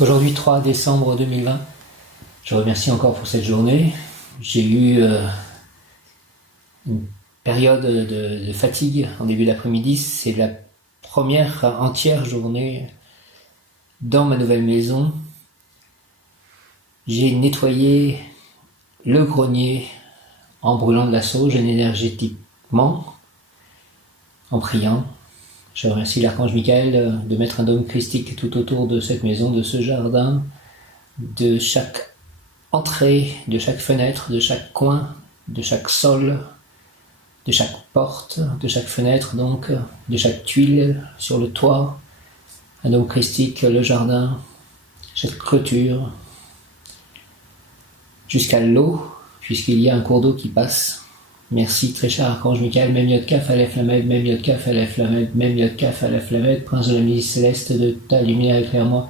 Aujourd'hui 3 décembre 2020, je remercie encore pour cette journée. J'ai eu une période de fatigue en début d'après-midi. C'est la première entière journée dans ma nouvelle maison. J'ai nettoyé le grenier en brûlant de la sauge énergétiquement, en priant. Je remercie l'archange Michael de mettre un dôme christique tout autour de cette maison, de ce jardin, de chaque entrée, de chaque fenêtre, de chaque coin, de chaque sol, de chaque porte, de chaque fenêtre, donc, de chaque tuile sur le toit, un dôme christique, le jardin, chaque clôture, jusqu'à l'eau, puisqu'il y a un cours d'eau qui passe. Merci très cher archange Michael, Mem Yod Kaf Aleph Lamed, Mem Yod Kaf Aleph Lamed, Mem Yod Kaf Aleph Lamed, prince de la milice céleste de ta lumière, éclaire-moi,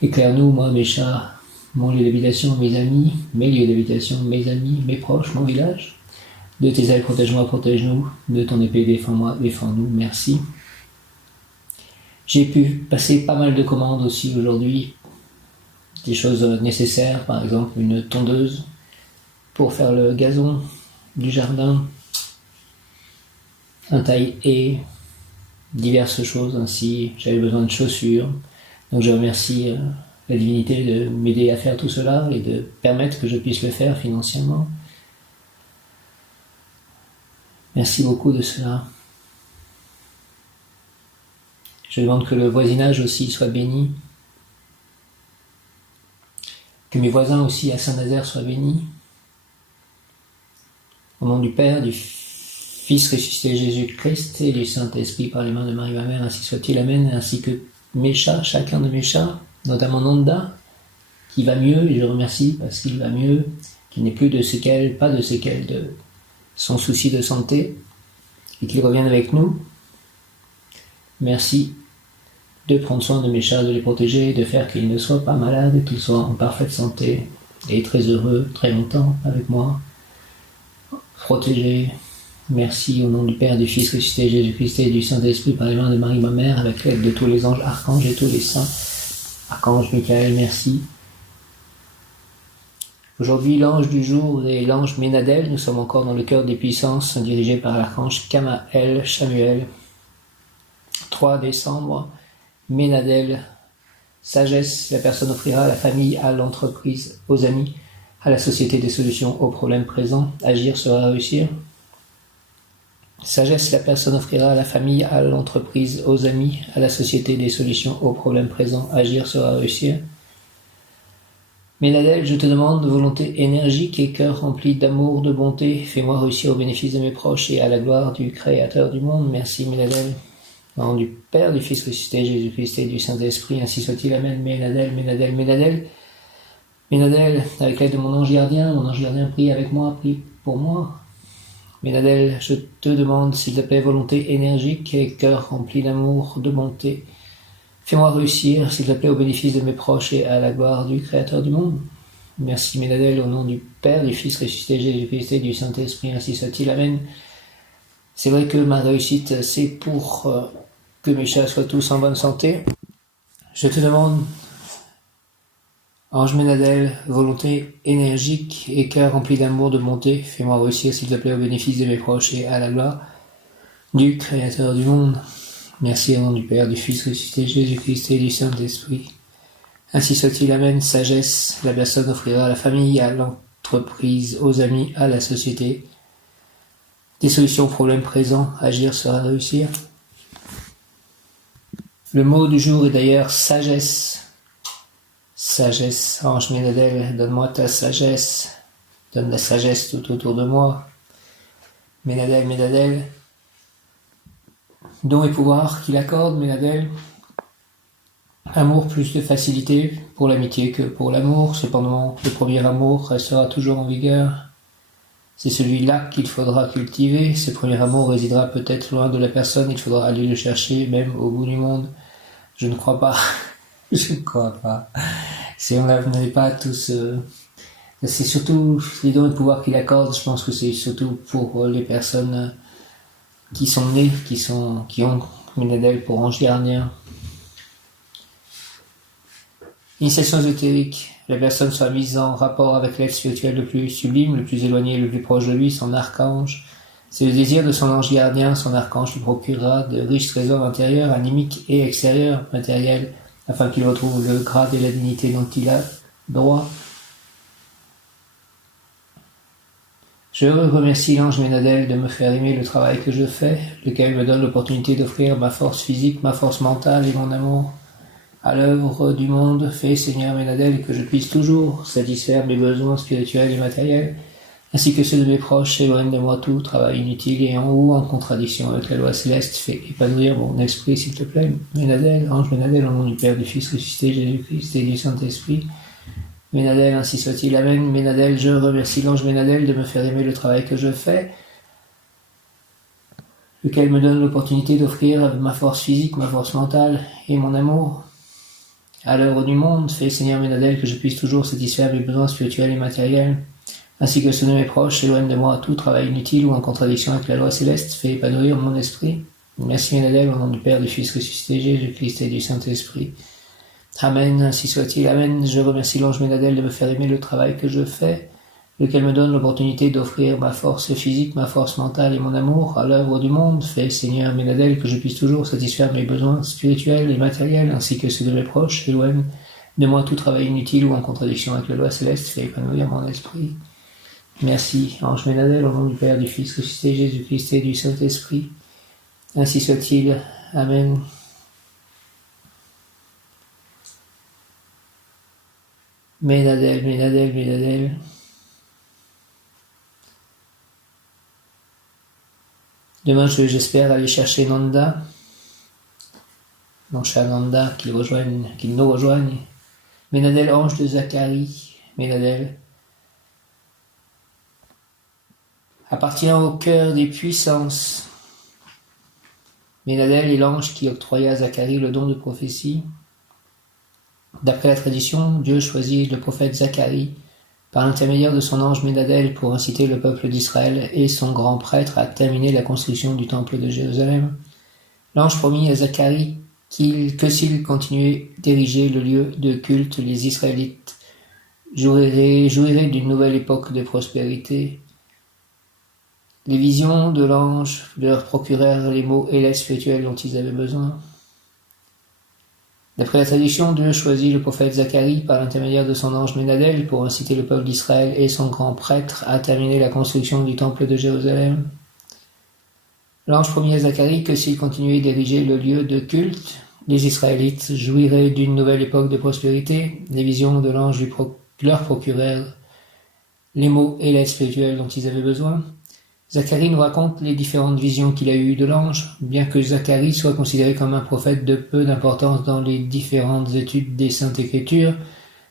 éclaire-nous, moi, mes chats, mon lieu d'habitation, mes amis, mes lieux d'habitation, mes amis, mes proches, mon village. De tes ailes, protège-moi, protège-nous, de ton épée, défends-moi, défends-nous, merci. J'ai pu passer pas mal de commandes aussi aujourd'hui, des choses nécessaires, par exemple une tondeuse pour faire le gazon du jardin, un taille-haie, diverses choses ainsi. J'avais besoin de chaussures, donc je remercie la divinité de m'aider à faire tout cela et de permettre que je puisse le faire financièrement. Merci beaucoup de cela. Je demande que le voisinage aussi soit béni, que mes voisins aussi à Saint-Nazaire soient bénis. Au nom du Père, du Fils ressuscité Jésus-Christ et du Saint-Esprit par les mains de Marie ma mère, ainsi soit-il, amen, ainsi que mes chats, chacun de mes chats, notamment Nanda, qui va mieux, et je remercie parce qu'il va mieux, qu'il n'ait plus de séquelles, pas de séquelles de son souci de santé, et qu'il revienne avec nous. Merci de prendre soin de mes chats, de les protéger, de faire qu'ils ne soient pas malades, qu'ils soient en parfaite santé, et très heureux, très longtemps avec moi. Protégés. Merci au nom du Père, du Fils ressuscité Jésus-Christ et du Saint-Esprit par les mains de Marie ma mère, avec l'aide de tous les anges, archanges et tous les saints. Archange Michael, merci. Aujourd'hui, l'ange du jour est l'ange Ménadel. Nous sommes encore dans le cœur des puissances, dirigé par l'archange Kamael Shamuel. 3 décembre, Ménadel, sagesse, la personne offrira à la famille, à l'entreprise, aux amis, à la société des solutions aux problèmes présents. Agir sera réussir. Sagesse, la personne offrira à la famille, à l'entreprise, aux amis, à la société des solutions aux problèmes présents. Agir sera réussir. Ménadel, je te demande volonté énergique et cœur rempli d'amour, de bonté. Fais-moi réussir au bénéfice de mes proches et à la gloire du Créateur du monde. Merci Ménadel. Au nom du Père, du Fils ressuscité, Jésus-Christ et du Saint-Esprit, ainsi soit-il. Amen. Ménadel, Ménadel, Ménadel. Ménadel, avec l'aide de mon ange gardien prie avec moi, prie pour moi. Ménadel, je te demande, s'il te plaît, volonté énergique et cœur rempli d'amour, de bonté. Fais-moi réussir, s'il te plaît, au bénéfice de mes proches et à la gloire du Créateur du monde. Merci Ménadel, au nom du Père, du Fils ressuscité, Jésus-Christ et du Saint-Esprit, ainsi soit-il. Amen. C'est vrai que ma réussite, c'est pour que mes chats soient tous en bonne santé. Je te demande, ange Ménadel, volonté énergique et cœur rempli d'amour, de bonté, fais-moi réussir, s'il te plaît, au bénéfice de mes proches et à la gloire du Créateur du monde. Merci au nom du Père, du Fils ressuscité, Jésus-Christ et du Saint-Esprit. Ainsi soit-il, amen. Sagesse, la personne offrira à la famille, à l'entreprise, aux amis, à la société des solutions aux problèmes présents. Agir sera réussir. Le mot du jour est d'ailleurs sagesse. Sagesse, ange Ménadel, donne-moi ta sagesse. Donne la sagesse tout autour de moi. Ménadel, Ménadel. Don et pouvoir qu'il accorde, Ménadel. Amour plus de facilité pour l'amitié que pour l'amour. Cependant, le premier amour restera toujours en vigueur. C'est celui-là qu'il faudra cultiver. Ce premier amour résidera peut-être loin de la personne. Il faudra aller le chercher, même au bout du monde. Je ne crois pas. Je ne crois pas. Si on n'avait pas tous... c'est surtout les dons et pouvoirs qu'il accorde. Je pense que c'est surtout pour les personnes qui sont nées, qui ont Ménadel pour ange gardien. Initiation ésotérique. La personne soit mise en rapport avec l'être spirituel le plus sublime, le plus éloigné, le plus proche de lui, son archange. C'est le désir de son ange gardien, son archange lui procurera de riches trésors intérieurs, animiques et extérieurs, matériels, afin qu'il retrouve le grade et la dignité dont il a droit. Je remercie l'ange Ménadel de me faire aimer le travail que je fais, lequel me donne l'opportunité d'offrir ma force physique, ma force mentale et mon amour à l'œuvre du monde. Fais, Seigneur Ménadel, que je puisse toujours satisfaire mes besoins spirituels et matériels, ainsi que ceux de mes proches. Éloigne de moi tout travail inutile et en contradiction avec la loi céleste. Fais épanouir mon esprit, s'il te plaît. Ménadel, ange Ménadel, au nom du Père, du Fils ressuscité, Jésus-Christ et du Saint-Esprit. Ménadel, ainsi soit-il. Amen. Ménadel, je remercie l'ange Ménadel de me faire aimer le travail que je fais, lequel me donne l'opportunité d'offrir ma force physique, ma force mentale et mon amour à l'œuvre du monde. Fais, Seigneur Ménadel, que je puisse toujours satisfaire mes besoins spirituels et matériels, ainsi que ceux de mes proches. Éloigne de moi tout travail inutile ou en contradiction avec la loi céleste. Fais épanouir mon esprit. Merci Ménadel, au nom du Père, du Fils ressuscité, Jésus-Christ et du Saint-Esprit. Amen, ainsi soit-il. Amen. Je remercie l'ange Ménadel de me faire aimer le travail que je fais, lequel me donne l'opportunité d'offrir ma force physique, ma force mentale et mon amour à l'œuvre du monde. Fais, Seigneur Ménadel, que je puisse toujours satisfaire mes besoins spirituels et matériels, ainsi que ceux de mes proches. Éloigne de moi tout travail inutile ou en contradiction avec la loi céleste. Fais épanouir mon esprit. Merci, ange Ménadel, au nom du Père, du Fils ressuscité, Jésus-Christ et du Saint-Esprit. Ainsi soit-il. Amen. Ménadel, Ménadel, Ménadel. Demain, j'espère aller chercher Nanda. Donc, chez Nanda, qu'il nous rejoigne. Ménadel, ange de Zacharie. Ménadel appartient au cœur des puissances. Ménadel est l'ange qui octroya à Zacharie le don de prophétie. D'après la tradition, Dieu choisit le prophète Zacharie par l'intermédiaire de son ange Ménadel pour inciter le peuple d'Israël et son grand prêtre à terminer la construction du temple de Jérusalem. L'ange promit à Zacharie que s'il continuait d'ériger le lieu de culte, les Israélites jouiraient d'une nouvelle époque de prospérité. Les visions de l'ange leur procurèrent les mots et l'aide spirituelle dont ils avaient besoin. D'après la tradition, Dieu choisit le prophète Zacharie par l'intermédiaire de son ange Ménadel pour inciter le peuple d'Israël et son grand prêtre à terminer la construction du temple de Jérusalem. L'ange promit à Zacharie que s'il continuait d'ériger le lieu de culte, les Israélites jouiraient d'une nouvelle époque de prospérité. Les visions de l'ange leur procurèrent les mots et l'aide spirituelle dont ils avaient besoin. Zacharie nous raconte les différentes visions qu'il a eues de l'ange. Bien que Zacharie soit considéré comme un prophète de peu d'importance dans les différentes études des Saintes Écritures,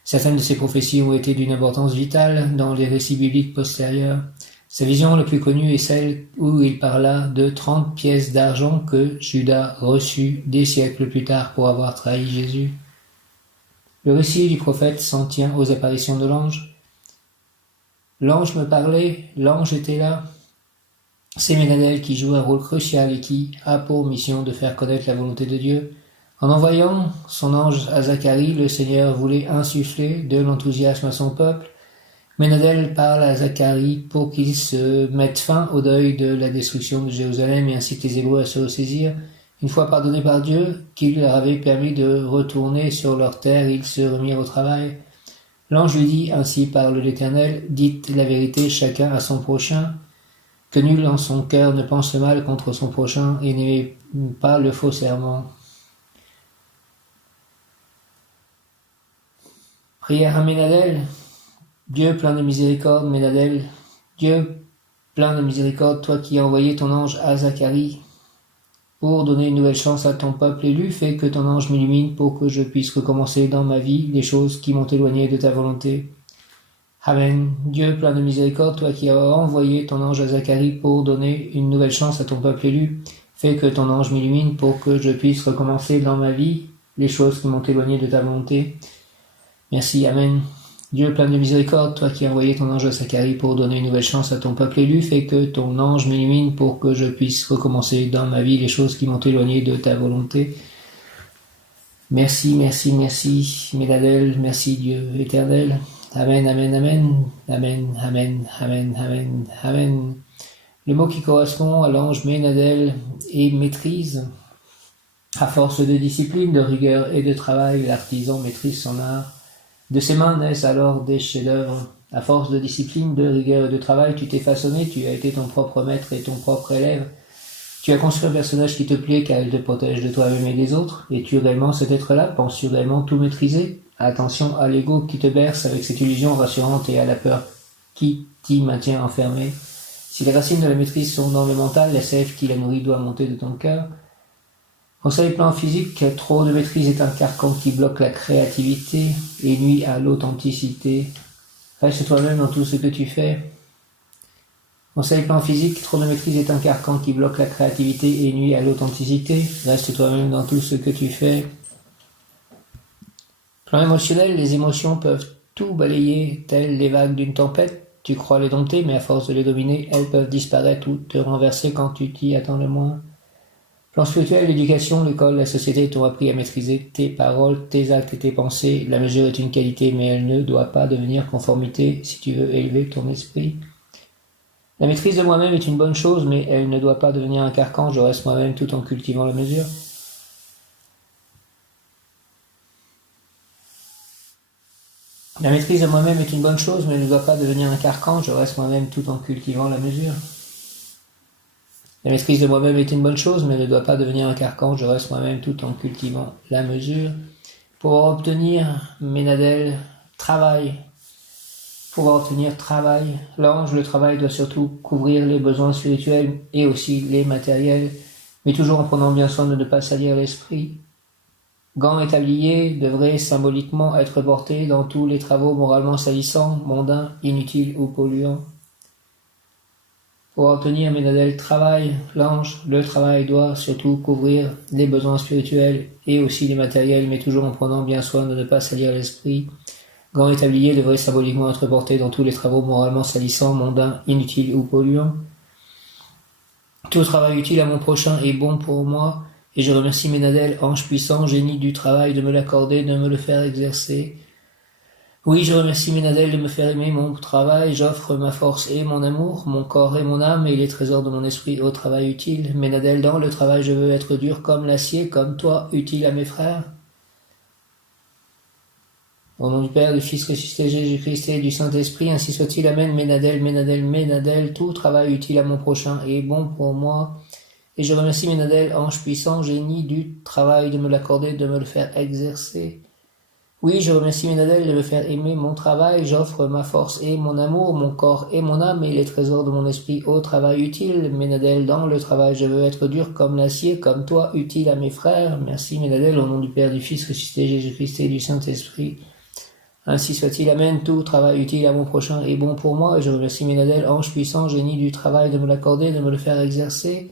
certaines de ses prophéties ont été d'une importance vitale dans les récits bibliques postérieurs. Sa vision la plus connue est celle où il parla de 30 pièces d'argent que Judas reçut des siècles plus tard pour avoir trahi Jésus. Le récit du prophète s'en tient aux apparitions de l'ange. L'ange me parlait, l'ange était là. C'est Ménadel qui joue un rôle crucial et qui a pour mission de faire connaître la volonté de Dieu. En envoyant son ange à Zacharie, le Seigneur voulait insuffler de l'enthousiasme à son peuple. Ménadel parle à Zacharie pour qu'il se mette fin au deuil de la destruction de Jérusalem et incite les Hébreux à se ressaisir. Une fois pardonnés par Dieu, qui leur avait permis de retourner sur leur terre, ils se remirent au travail. L'ange lui dit, ainsi parle l'Éternel, dites la vérité chacun à son prochain, que nul en son cœur ne pense le mal contre son prochain et n'aimez pas le faux serment. Prière à Ménadel. Dieu plein de miséricorde, Ménadel. Dieu plein de miséricorde, toi qui as envoyé ton ange à Zacharie pour donner une nouvelle chance à ton peuple élu, fais que ton ange m'illumine pour que je puisse recommencer dans ma vie les choses qui m'ont éloigné de ta volonté. Amen. Dieu plein de miséricorde, toi qui as envoyé ton ange à Zacharie pour donner une nouvelle chance à ton peuple élu, fais que ton ange m'illumine pour que je puisse recommencer dans ma vie les choses qui m'ont éloigné de ta volonté. Merci, Amen. Dieu plein de miséricorde, toi qui as envoyé ton ange à Zacharie pour donner une nouvelle chance à ton peuple élu, fais que ton ange m'illumine pour que je puisse recommencer dans ma vie les choses qui m'ont éloigné de ta volonté. Merci, merci, merci, Méladel, merci Dieu éternel. Amen, amen, amen, amen, amen, amen, amen, amen. Le mot qui correspond à l'ange Ménadel est maîtrise. À force de discipline, de rigueur et de travail, l'artisan maîtrise son art. De ses mains naissent alors des chefs-d'œuvre. À force de discipline, de rigueur et de travail, tu t'es façonné, tu as été ton propre maître et ton propre élève. Tu as construit un personnage qui te plaît car il te protège de toi-même et des autres. Es-tu réellement cet être-là? Penses-tu réellement tout maîtriser? Attention à l'ego qui te berce avec cette illusion rassurante et à la peur qui t'y maintient enfermé. Si les racines de la maîtrise sont dans le mental, la sève qui la nourrit doit monter de ton cœur. Conseil plan physique, trop de maîtrise est un carcan qui bloque la créativité et nuit à l'authenticité. Reste toi-même dans tout ce que tu fais. Conseil plan physique, trop de maîtrise est un carcan qui bloque la créativité et nuit à l'authenticité. Reste toi-même dans tout ce que tu fais. Plan émotionnel, les émotions peuvent tout balayer, telles les vagues d'une tempête. Tu crois les dompter, mais à force de les dominer, elles peuvent disparaître ou te renverser quand tu t'y attends le moins. Plan spirituel, l'éducation, l'école, la société t'ont appris à maîtriser tes paroles, tes actes et tes pensées. La mesure est une qualité, mais elle ne doit pas devenir conformité si tu veux élever ton esprit. La maîtrise de moi-même est une bonne chose, mais elle ne doit pas devenir un carcan. Je reste moi-même tout en cultivant la mesure. La maîtrise de moi-même est une bonne chose, mais elle ne doit pas devenir un carcan. Je reste moi-même tout en cultivant la mesure. La maîtrise de moi-même est une bonne chose, mais elle ne doit pas devenir un carcan. Je reste moi-même tout en cultivant la mesure. Pour obtenir, Ménadel, travail. Pour obtenir travail, l'ange, le travail doit surtout couvrir les besoins spirituels et aussi les matériels, mais toujours en prenant bien soin de ne pas salir l'esprit. Gants et tabliers devraient symboliquement être portés dans tous les travaux moralement salissants, mondains, inutiles ou polluants. Pour obtenir Ménadel travail, l'ange, le travail doit surtout couvrir les besoins spirituels et aussi les matériels, mais toujours en prenant bien soin de ne pas salir l'esprit. Gants et tabliers devraient symboliquement être portés dans tous les travaux moralement salissants, mondains, inutiles ou polluants. Tout travail utile à mon prochain est bon pour moi, et je remercie Ménadel, ange puissant, génie du travail, de me l'accorder, de me le faire exercer. Oui, je remercie Ménadel de me faire aimer mon travail, j'offre ma force et mon amour, mon corps et mon âme et les trésors de mon esprit au travail utile. Ménadel, dans le travail je veux être dur comme l'acier, comme toi, utile à mes frères. Au nom du Père, du Fils ressuscité Jésus-Christ et du Saint-Esprit, ainsi soit-il. Amen. Ménadel, Ménadel, Ménadel, tout travail utile à mon prochain est bon pour moi. Et je remercie Ménadel, ange puissant, génie du travail, de me l'accorder, de me le faire exercer. Oui, je remercie Ménadel de me faire aimer mon travail, j'offre ma force et mon amour, mon corps et mon âme et les trésors de mon esprit au travail utile. Ménadel, dans le travail je veux être dur comme l'acier, comme toi, utile à mes frères. Merci Ménadel, au nom du Père, du Fils ressuscité Jésus-Christ et du Saint-Esprit. Ainsi soit-il, amen, tout travail utile à mon prochain est bon pour moi, et je remercie Ménadel, ange puissant, génie du travail, de me l'accorder, de me le faire exercer.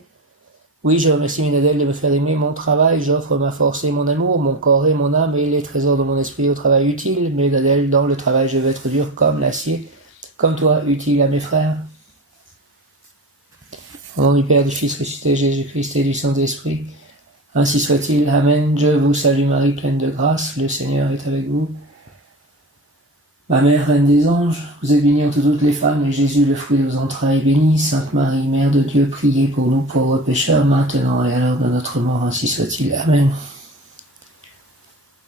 Oui, je remercie Ménadel de me faire aimer mon travail, j'offre ma force et mon amour, mon corps et mon âme, et les trésors de mon esprit au travail utile. Ménadel, dans le travail je veux être dur comme l'acier, comme toi, utile à mes frères. Au nom du Père, du Fils ressuscité Jésus-Christ et du Saint-Esprit, ainsi soit-il, amen. Je vous salue Marie, pleine de grâce, le Seigneur est avec vous. Ma mère, reine des anges, vous êtes bénie entre toutes les femmes, et Jésus, le fruit de vos entrailles, est béni. Sainte Marie, Mère de Dieu, priez pour nous pauvres pécheurs, maintenant et à l'heure de notre mort, ainsi soit-il. Amen.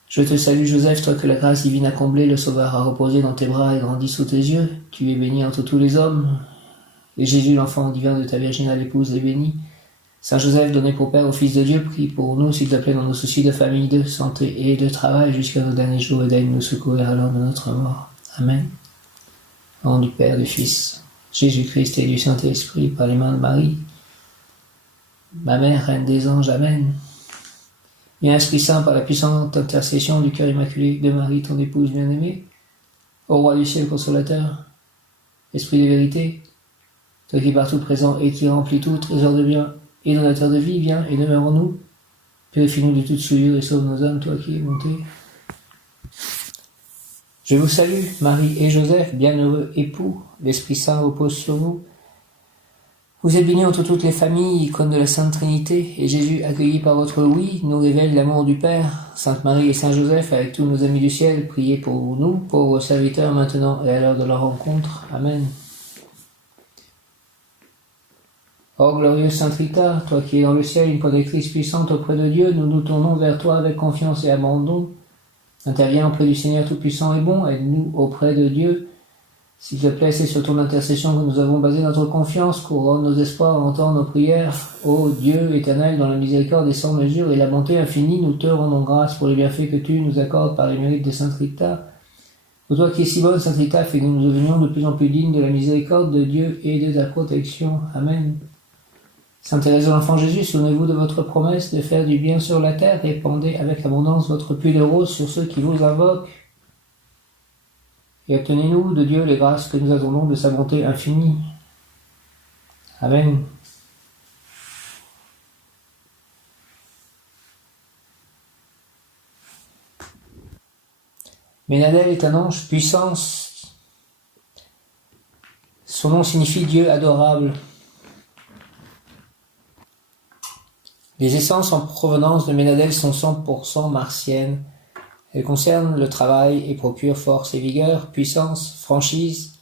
Je te salue, Joseph, toi que la grâce divine a comblé, le Sauveur a reposé dans tes bras et grandi sous tes yeux. Tu es béni entre tous les hommes, et Jésus, l'enfant divin de ta virginale épouse, est béni. Saint Joseph, donné pour Père au Fils de Dieu, prie pour nous, s'il te plaît, dans nos soucis de famille, de santé et de travail, jusqu'à nos derniers jours, et d'aide nous secourir à l'heure de notre mort. Amen. Au nom du Père, du Fils, Jésus-Christ et du Saint-Esprit, par les mains de Marie, ma mère, reine des anges, amen. Viens, Esprit Saint, par la puissante intercession du cœur immaculé de Marie, ton épouse bien-aimée, ô roi du ciel consolateur, Esprit de vérité, toi qui es partout présent et qui remplis tout trésor de bien et donateur de vie, viens et demeure en nous. Purifie-nous de toute souillure et sauve nos âmes, toi qui es monté. Je vous salue, Marie et Joseph, bienheureux époux, l'Esprit Saint repose sur vous. Vous êtes bénie entre toutes les familles, icône de la Sainte Trinité, et Jésus, accueilli par votre oui, nous révèle l'amour du Père. Sainte Marie et Saint Joseph, avec tous nos amis du ciel, priez pour nous, pauvres serviteurs, maintenant et à l'heure de la rencontre. Amen. Ô glorieuse Sainte Rita, toi qui es dans le ciel, une protectrice puissante auprès de Dieu, nous nous tournons vers toi avec confiance et abandon. Interviens auprès du Seigneur Tout-Puissant et bon, aide-nous auprès de Dieu. S'il te plaît, c'est sur ton intercession que nous avons basé notre confiance, couronne nos espoirs, entends nos prières. Ô Dieu éternel, dans la miséricorde et sans mesure et la bonté infinie, nous te rendons grâce pour les bienfaits que tu nous accordes par les mérites de Sainte Rita. Ô toi qui es si bonne, Sainte Rita, fais que nous devenions de plus en plus dignes de la miséricorde de Dieu et de ta protection. Amen. Sainte Thérèse de l'Enfant Jésus, souvenez-vous de votre promesse de faire du bien sur la terre, répandez avec abondance votre pluie de roses sur ceux qui vous invoquent. Et obtenez-nous de Dieu les grâces que nous attendons de sa bonté infinie. Amen. Ménadel est un ange puissance. Son nom signifie Dieu adorable. Les essences en provenance de Ménadel sont 100% martiennes. Elles concernent le travail et procurent force et vigueur, puissance, franchise,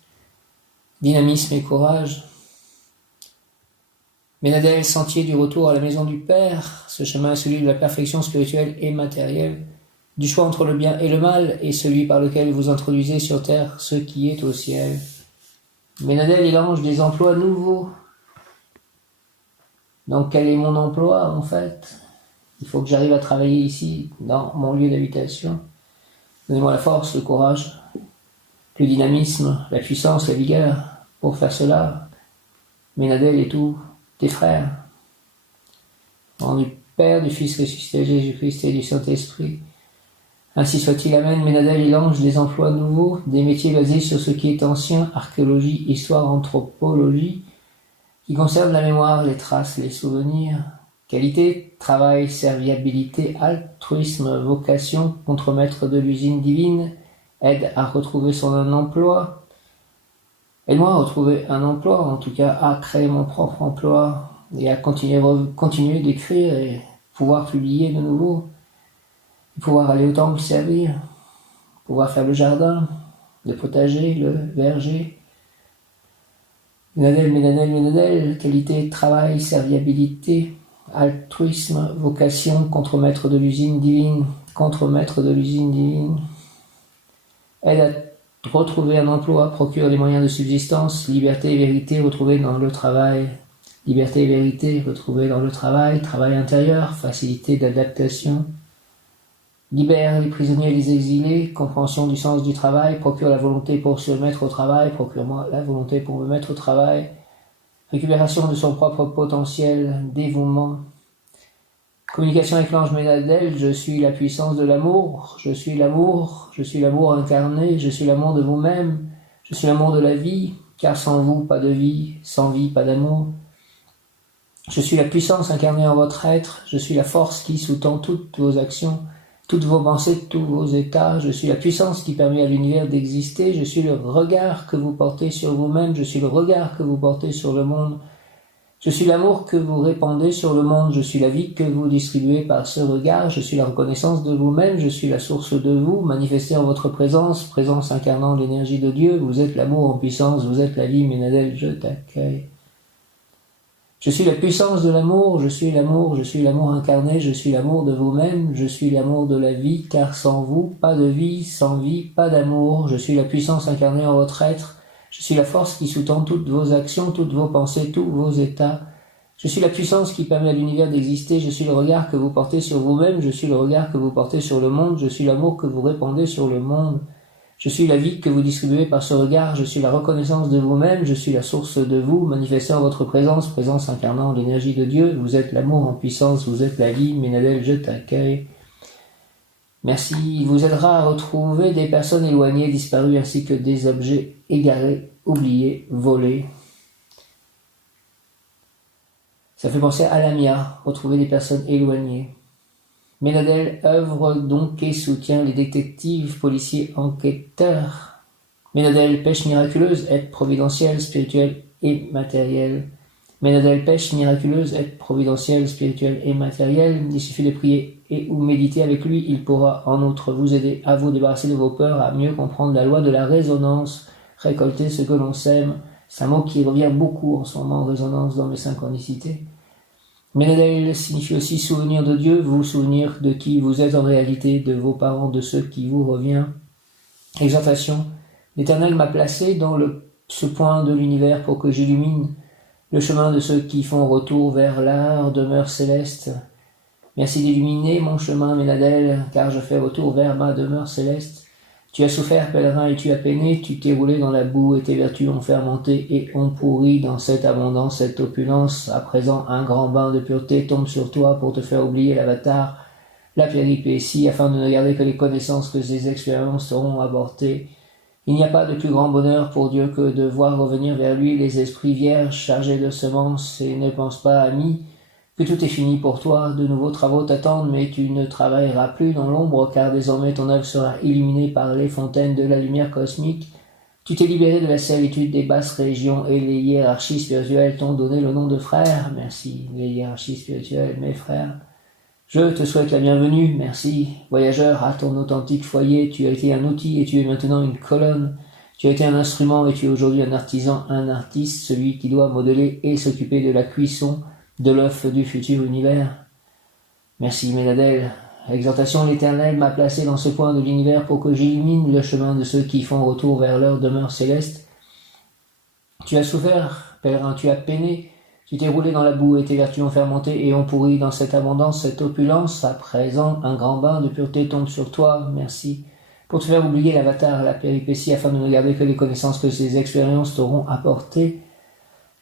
dynamisme et courage. Ménadel, sentier du retour à la maison du Père, ce chemin est celui de la perfection spirituelle et matérielle, du choix entre le bien et le mal, et celui par lequel vous introduisez sur terre ce qui est au ciel. Ménadel est l'ange des emplois nouveaux. Donc quel est mon emploi en fait ? Il faut que j'arrive à travailler ici, dans mon lieu d'habitation. Donnez-moi la force, le courage, le dynamisme, la puissance, la vigueur pour faire cela. Ménadel et tous tes frères. Au nom du Père, du Fils ressuscité, Jésus-Christ et du Saint-Esprit. Ainsi soit-il, Amen. Ménadel est l'ange des emplois nouveaux, des métiers basés sur ce qui est ancien, archéologie, histoire, anthropologie, qui concerne la mémoire, les traces, les souvenirs. Qualité, travail, serviabilité, altruisme, vocation, contremaître de l'usine divine, aide à retrouver son emploi. Aide-moi à retrouver un emploi, en tout cas à créer mon propre emploi et à continuer d'écrire et pouvoir publier de nouveau, pouvoir aller au temple servir, pouvoir faire le jardin, le potager, le verger. Ménadel, qualité, travail, serviabilité, altruisme, vocation, contremaître de l'usine divine, aide à retrouver un emploi, procure les moyens de subsistance, liberté et vérité retrouvées dans le travail, travail intérieur, facilité d'adaptation, libère les prisonniers et les exilés, compréhension du sens du travail, procure la volonté pour se mettre au travail, procure-moi la volonté pour me mettre au travail, récupération de son propre potentiel, dévouement, communication avec l'ange Ménadel, je suis la puissance de l'amour, je suis l'amour incarné, je suis l'amour de vous-même, je suis l'amour de la vie, car sans vous, pas de vie, sans vie, pas d'amour. Je suis la puissance incarnée en votre être, je suis la force qui sous-tend toutes vos actions, toutes vos pensées, tous vos états, je suis la puissance qui permet à l'univers d'exister, je suis le regard que vous portez sur vous-même, je suis le regard que vous portez sur le monde, je suis l'amour que vous répandez sur le monde, je suis la vie que vous distribuez par ce regard, je suis la reconnaissance de vous-même, je suis la source de vous, manifestée en votre présence incarnant l'énergie de Dieu, vous êtes l'amour en puissance, vous êtes la vie, Ménadel, je t'accueille. Je suis la puissance de l'amour, je suis l'amour incarné, je suis l'amour de vous-même, je suis l'amour de la vie, car sans vous, pas de vie, sans vie, pas d'amour, je suis la puissance incarnée en votre être, je suis la force qui sous-tend toutes vos actions, toutes vos pensées, tous vos états, je suis la puissance qui permet à l'univers d'exister, je suis le regard que vous portez sur vous-même, je suis le regard que vous portez sur le monde, je suis l'amour que vous répandez sur le monde. Je suis la vie que vous distribuez par ce regard, je suis la reconnaissance de vous-même, je suis la source de vous, manifestant votre présence incarnant l'énergie de Dieu, vous êtes l'amour en puissance, vous êtes la vie, Ménadel, je t'accueille. Merci, il vous aidera à retrouver des personnes éloignées, disparues, ainsi que des objets égarés, oubliés, volés. Ça fait penser à Lamia, retrouver des personnes éloignées. Ménadel œuvre donc et soutient les détectives, policiers, enquêteurs. Ménadel, pêche miraculeuse, aide providentielle, spirituelle et matérielle. Ménadel, pêche miraculeuse, aide providentielle, spirituelle et matérielle. Il suffit de prier et ou méditer avec lui. Il pourra en outre vous aider à vous débarrasser de vos peurs, à mieux comprendre la loi de la résonance, récolter ce que l'on sème. C'est un mot qui revient beaucoup en ce moment en résonance dans mes synchronicités. Ménadel signifie aussi souvenir de Dieu, vous souvenir de qui vous êtes en réalité, de vos parents, de ceux qui vous revient. Exhortation. L'Éternel m'a placé dans ce point de l'univers pour que j'illumine le chemin de ceux qui font retour vers leur demeure céleste. Merci d'illuminer mon chemin, Ménadel, car je fais retour vers ma demeure céleste. Tu as souffert, pèlerin, et tu as peiné, tu t'es roulé dans la boue, et tes vertus ont fermenté et ont pourri dans cette abondance, cette opulence. À présent, un grand bain de pureté tombe sur toi pour te faire oublier l'avatar, la péripétie, afin de ne garder que les connaissances que ces expériences t'auront apportées. Il n'y a pas de plus grand bonheur pour Dieu que de voir revenir vers lui les esprits vierges chargés de semences, et ne pense pas, ami, que tout est fini pour toi. De nouveaux travaux t'attendent, mais tu ne travailleras plus dans l'ombre, car désormais ton œuvre sera illuminée par les fontaines de la lumière cosmique. Tu t'es libéré de la servitude des basses régions, et les hiérarchies spirituelles t'ont donné le nom de frère. Merci, les hiérarchies spirituelles, mes frères. Je te souhaite la bienvenue, merci. Voyageur, à ton authentique foyer, tu as été un outil et tu es maintenant une colonne. Tu as été un instrument et tu es aujourd'hui un artisan, un artiste, celui qui doit modeler et s'occuper de la cuisson de l'œuf du futur univers. Merci, Ménadel. Exhortation, l'Éternel m'a placé dans ce point de l'univers pour que j'illumine le chemin de ceux qui font retour vers leur demeure céleste. Tu as souffert, pèlerin, tu as peiné. Tu t'es roulé dans la boue et tes vertus ont fermenté et ont pourri dans cette abondance, cette opulence. À présent, un grand bain de pureté tombe sur toi. Merci. Pour te faire oublier l'avatar, la péripétie, afin de ne garder que les connaissances que ces expériences t'auront apportées.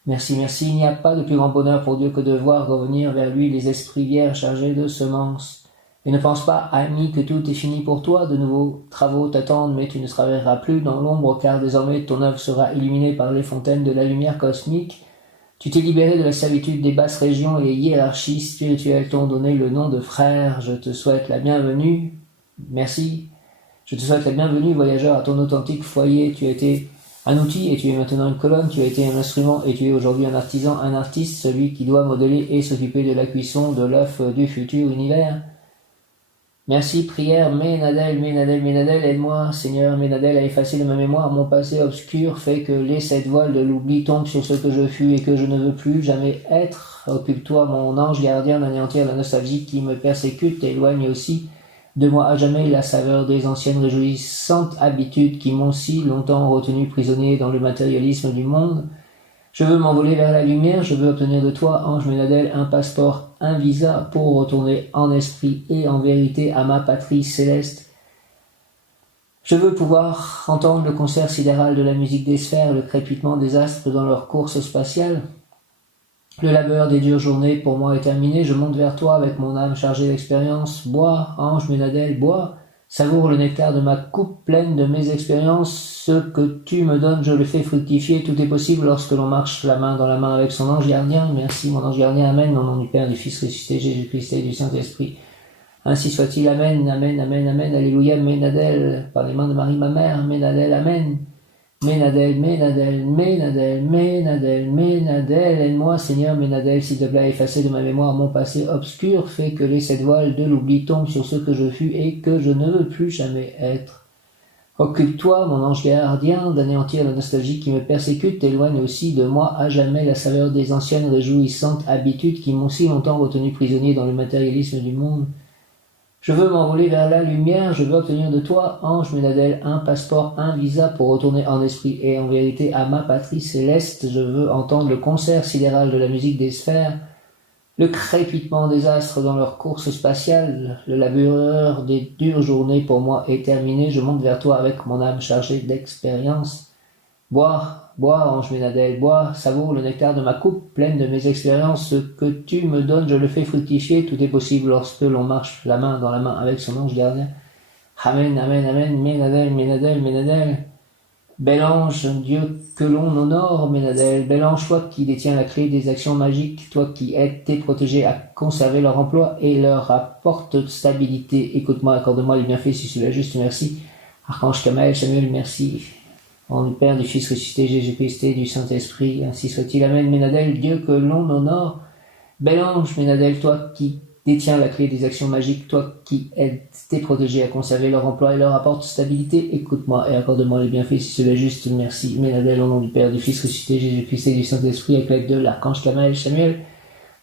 Merci, merci. Il n'y a pas de plus grand bonheur pour Dieu que de voir revenir vers lui les esprits vierges chargés de semences. Et ne pense pas, ami, que tout est fini pour toi. De nouveaux travaux t'attendent, mais tu ne travailleras plus dans l'ombre, car désormais ton œuvre sera illuminée par les fontaines de la lumière cosmique. Tu t'es libéré de la servitude des basses régions et les hiérarchies spirituelles t'ont donné le nom de frère. Je te souhaite la bienvenue. Merci. Je te souhaite la bienvenue, voyageur, à ton authentique foyer. Tu as été un outil et tu es maintenant une colonne. Tu as été un instrument et tu es aujourd'hui un artisan, un artiste, celui qui doit modeler et s'occuper de la cuisson de l'œuf du futur univers. Merci, prière, Ménadel, Ménadel, Ménadel, aide-moi, Seigneur, Ménadel, à effacer de ma mémoire mon passé obscur, fait que les 7 voiles de l'oubli tombent sur ce que je fus et que je ne veux plus jamais être. Occupe-toi, mon ange gardien, d'anéantir la nostalgie qui me persécute, et éloigne aussi de moi à jamais la saveur des anciennes réjouissantes habitudes qui m'ont si longtemps retenu prisonnier dans le matérialisme du monde. Je veux m'envoler vers la lumière, je veux obtenir de toi, ange Ménadel, un passeport, un visa pour retourner en esprit et en vérité à ma patrie céleste. Je veux pouvoir entendre le concert sidéral de la musique des sphères, le crépitement des astres dans leur course spatiale. Le labeur des dures journées pour moi est terminé, je monte vers toi avec mon âme chargée d'expérience. Bois, ange Ménadel, bois. Savoure le nectar de ma coupe pleine de mes expériences. Ce que tu me donnes, je le fais fructifier. Tout est possible lorsque l'on marche la main dans la main avec son ange gardien. Merci, mon ange gardien. Amen. Au nom du Père, du Fils ressuscité, Jésus-Christ et du Saint-Esprit. Ainsi soit-il. Amen, amen, amen, amen. Alléluia. Ménadel, par les mains de Marie, ma mère. Ménadel, amen. Ménadel, Ménadel, Ménadel, Ménadel, Ménadel, aide-moi, Seigneur Ménadel, s'il te plaît, à effacer de ma mémoire mon passé obscur, fais que les 7 voiles de l'oubli tombent sur ce que je fus et que je ne veux plus jamais être. Occupe-toi, mon ange gardien, d'anéantir la nostalgie qui me persécute, éloigne aussi de moi à jamais la saveur des anciennes réjouissantes habitudes qui m'ont si longtemps retenu prisonnier dans le matérialisme du monde. Je veux m'envoler vers la lumière, je veux obtenir de toi, ange Ménadel, un passeport, un visa pour retourner en esprit et en vérité à ma patrie céleste. Je veux entendre le concert sidéral de la musique des sphères, le crépitement des astres dans leur course spatiale. Le laboureur des dures journées pour moi est terminé, je monte vers toi avec mon âme chargée d'expérience. Bois, bois, ange Ménadel, bois, savoure le nectar de ma coupe pleine de mes expériences. Ce que tu me donnes, je le fais fructifier. Tout est possible lorsque l'on marche la main dans la main avec son ange gardien. Amen, amen, amen, Ménadel, Ménadel, Ménadel. Bel ange, Dieu que l'on honore, Ménadel. Bel ange, toi qui détiens la clé des actions magiques, toi qui aides tes protégés à conserver leur emploi et leur apporte stabilité. Écoute-moi, accorde-moi les bienfaits si cela est juste, merci. Archange Kamael, Samuel, merci. Au nom du Père, du Fils ressuscité, Jésus-Christ et du Saint-Esprit, ainsi soit-il. Amen. Ménadel, Dieu que l'on honore. Bel ange, Ménadel, toi qui détiens la clé des actions magiques, toi qui aides tes protégés à conserver leur emploi et leur apporte stabilité, écoute-moi et accorde-moi les bienfaits si cela est juste. Merci. Ménadel, au nom du Père, du Fils ressuscité, Jésus-Christ et du Saint-Esprit, avec l'aide de l'archange Camaël, Samuel.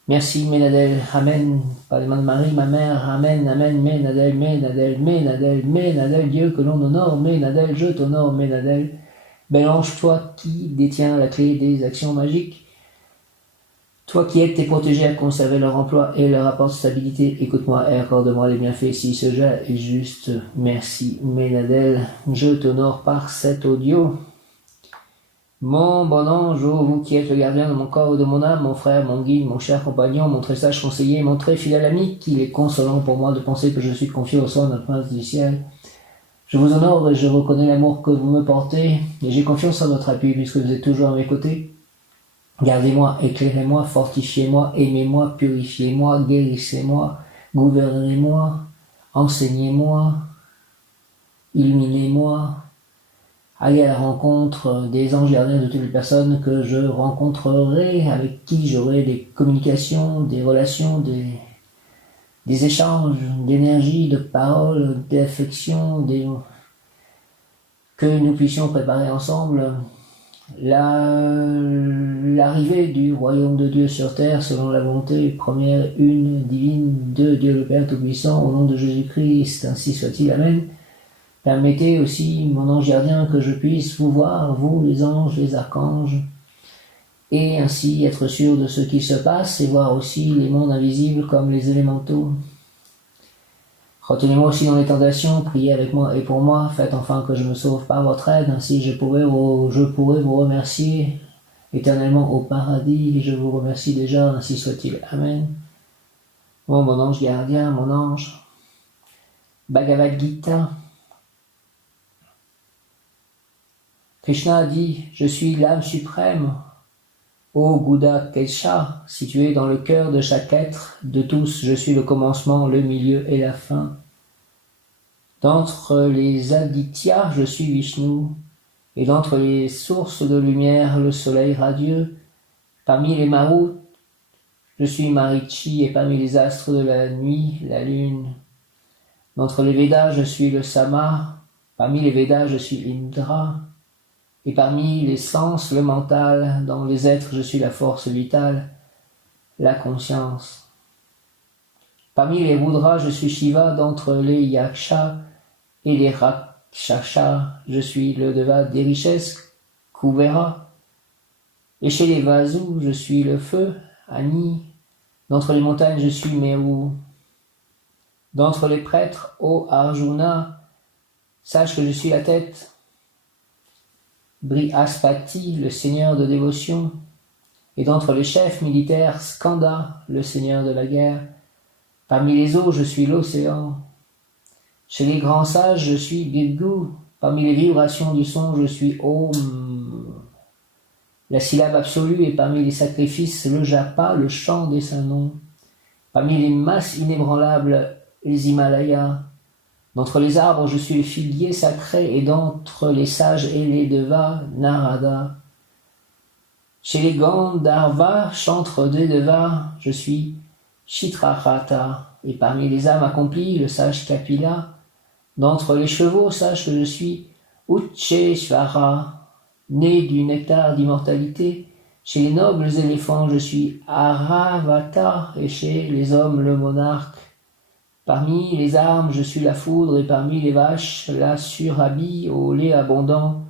Merci, Ménadel. Amen. Par les mains de Marie, ma mère. Amen, amen. Ménadel, Ménadel, Ménadel, Ménadel, Dieu que l'on honore. Ménadel, je t'honore, Ménadel. Bel ange, toi qui détiens la clé des actions magiques, toi qui aides tes protégés à conserver leur emploi et leur apporte stabilité, écoute-moi et accorde-moi les bienfaits si ce jet est juste. Merci, Ménadel. Je t'honore par cet audio. Mon bon ange, ô vous qui êtes le gardien de mon corps et de mon âme, mon frère, mon guide, mon cher compagnon, mon très sage conseiller, mon très fidèle ami, qu'il est consolant pour moi de penser que je suis confié au sein d'un prince du ciel. Je vous honore et je reconnais l'amour que vous me portez, et j'ai confiance en votre appui puisque vous êtes toujours à mes côtés. Gardez-moi, éclairez-moi, fortifiez-moi, aimez-moi, purifiez-moi, guérissez-moi, gouvernez-moi, enseignez-moi, illuminez-moi. Allez à la rencontre des anges gardiens de toutes les personnes que je rencontrerai, avec qui j'aurai des communications, des relations, des échanges d'énergie, de paroles, d'affection, que nous puissions préparer ensemble l'arrivée du royaume de Dieu sur terre selon la volonté première, une, divine, de Dieu le Père Tout-Puissant, au nom de Jésus-Christ, ainsi soit-il, Amen. Permettez aussi, mon ange gardien, que je puisse vous voir, vous les anges, les archanges, et ainsi être sûr de ce qui se passe et voir aussi les mondes invisibles comme les élémentaux. Retenez-moi aussi dans les tentations, priez avec moi et pour moi, faites enfin que je me sauve par votre aide, ainsi je pourrai vous remercier éternellement au paradis, et je vous remercie déjà, ainsi soit-il. Amen. Mon ange gardien, mon ange. Bhagavad Gita. Krishna a dit, je suis l'âme suprême, ô Bouddha Kesha, situé dans le cœur de chaque être, de tous, je suis le commencement, le milieu et la fin. D'entre les Adityas, je suis Vishnu, et d'entre les sources de lumière, le soleil radieux. Parmi les Maruts, je suis Marichi, et parmi les astres de la nuit, la lune. D'entre les Védas, je suis le Sama, parmi les Védas, je suis Indra. Et parmi les sens, le mental, dans les êtres, je suis la force vitale, la conscience. Parmi les Rudras, je suis Shiva, d'entre les Yakshas et les Rakshasas, je suis le Deva des richesses, Kuvera. Et chez les Vasus, je suis le feu, Ani. D'entre les montagnes, je suis Meru. D'entre les prêtres, ô Arjuna, sache que je suis la tête, Brihaspati, le seigneur de dévotion, et d'entre les chefs militaires, Skanda, le seigneur de la guerre. Parmi les eaux, je suis l'océan. Chez les grands sages, je suis Girgu. Parmi les vibrations du son, je suis Om, la syllabe absolue, et parmi les sacrifices, le japa, le chant des saints noms. Parmi les masses inébranlables, les Himalayas. D'entre les arbres, je suis le figuier sacré, et d'entre les sages et les devas, Narada. Chez les Gandharvas, chantres des devas, je suis Chitrarata, et parmi les âmes accomplies, le sage Kapila. D'entre les chevaux, sache que je suis Ucheshvara, né du nectar d'immortalité. Chez les nobles éléphants, je suis Aravata, et chez les hommes, le monarque. Parmi les armes, je suis la foudre, et parmi les vaches, la surabhi au lait abondant.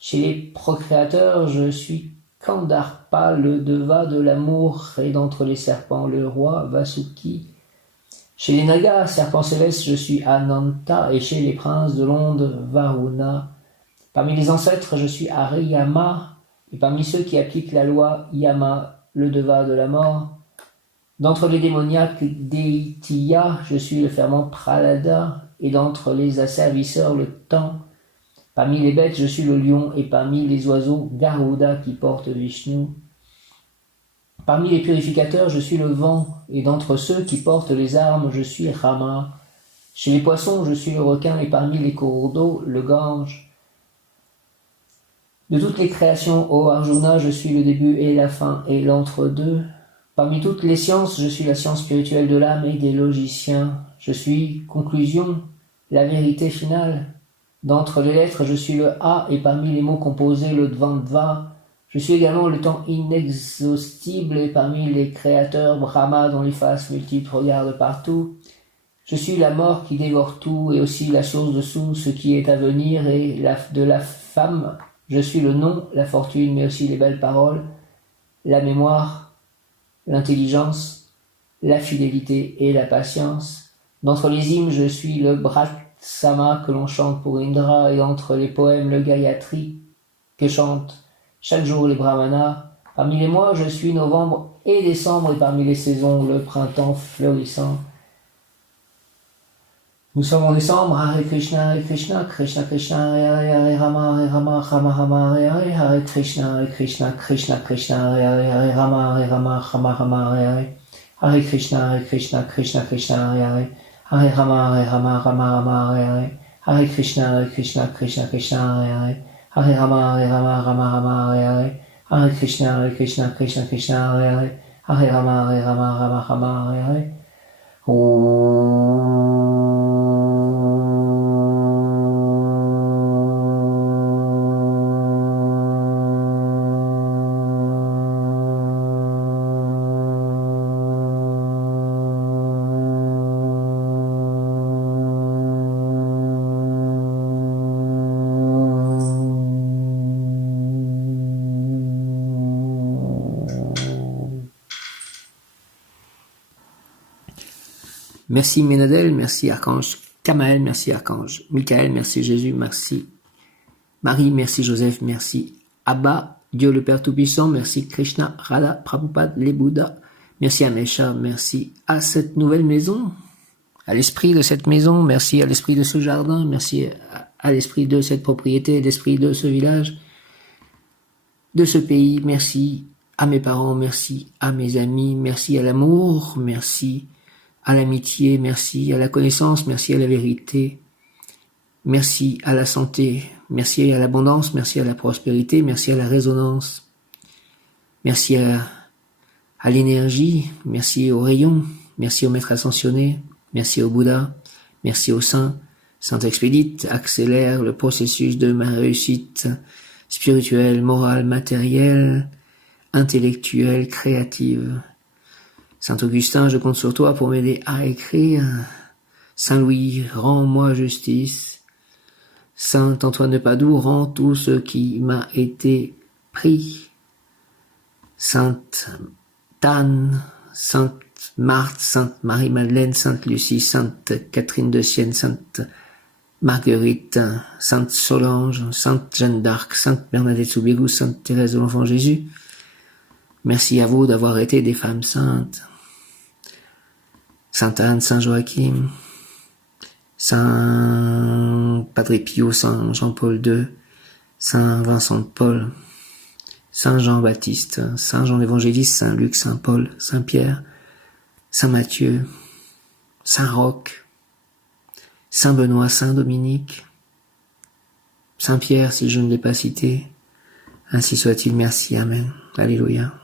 Chez les procréateurs, je suis Kandarpa, le deva de l'amour, et d'entre les serpents, le roi Vasuki. Chez les Nagas, serpents célestes, je suis Ananta, et chez les princes de l'onde, Varuna. Parmi les ancêtres, je suis Ariyama, et parmi ceux qui appliquent la loi, Yama, le deva de la mort. D'entre les démoniaques Deitiya, je suis le ferment Pralada, et d'entre les asservisseurs, le temps. Parmi les bêtes, je suis le lion, et parmi les oiseaux, Garuda qui porte Vishnu. Parmi les purificateurs, je suis le vent, et d'entre ceux qui portent les armes, je suis Rama. Chez les poissons, je suis le requin, et parmi les cours d'eau, le Gange. De toutes les créations, ô Arjuna, je suis le début et la fin et l'entre-deux. Parmi toutes les sciences, je suis la science spirituelle de l'âme et des logiciens. Je suis conclusion, la vérité finale. D'entre les lettres, je suis le A, et parmi les mots composés, le Dvandva. Je suis également le temps inexhaustible, et parmi les créateurs, Brahma, dont les faces multiples regardent partout. Je suis la mort qui dévore tout, et aussi la chose dessous, ce qui est à venir, et de la femme. Je suis le nom, la fortune, mais aussi les belles paroles, la mémoire, l'intelligence, la fidélité et la patience. D'entre les hymnes, je suis le Bhatsama que l'on chante pour Indra, et entre les poèmes, le Gayatri que chantent chaque jour les brahmanas. Parmi les mois, je suis novembre et décembre, et parmi les saisons, le printemps fleurissant. Nous sommes en décembre. Hare Krishna, Krishna Krishna, Hare Rama, Rama Rama, Hare Krishna, Krishna Krishna, Hare Rama, Rama Rama, Hare Krishna, Krishna Krishna, Hare Rama, Rama, Hare Krishna, Krishna, Hare Rama, Rama, Hare Krishna, Krishna, Hare Rama, Hare Merci Ménadel, merci Archange Kamaël, merci Archange Michael, merci Jésus, merci Marie, merci Joseph, merci Abba, Dieu le Père Tout-Puissant, merci Krishna, Radha, Prabhupada, les Bouddhas, merci Amesha, merci à cette nouvelle maison, à l'esprit de cette maison, merci à l'esprit de ce jardin, merci à l'esprit de cette propriété, l'esprit de ce village, de ce pays, merci à mes parents, merci à mes amis, merci à l'amour, merci à l'amitié, merci à la connaissance, merci à la vérité, merci à la santé, merci à l'abondance, merci à la prospérité, merci à la résonance, merci à l'énergie, merci au rayon, merci au maître ascensionné, merci au Bouddha, merci au Saint. Saint Expédite accélère le processus de ma réussite spirituelle, morale, matérielle, intellectuelle, créative. Saint Augustin, je compte sur toi pour m'aider à écrire. Saint Louis, rends-moi justice. Saint Antoine de Padoue, rends tout ce qui m'a été pris. Sainte Anne, Sainte Marthe, Sainte Marie-Madeleine, Sainte Lucie, Sainte Catherine de Sienne, Sainte Marguerite, Sainte Solange, Sainte Jeanne d'Arc, Sainte Bernadette Soubirous, Sainte Thérèse de l'Enfant Jésus. Merci à vous d'avoir été des femmes saintes. Sainte Anne, Saint Joachim, Saint Padre Pio, Saint Jean-Paul II, Saint Vincent de Paul, Saint Jean-Baptiste, Saint Jean l'Évangéliste, Saint Luc, Saint Paul, Saint Pierre, Saint Matthieu, Saint Roch, Saint Benoît, Saint Dominique, Saint Pierre, si je ne l'ai pas cité, ainsi soit-il, merci, Amen, Alléluia.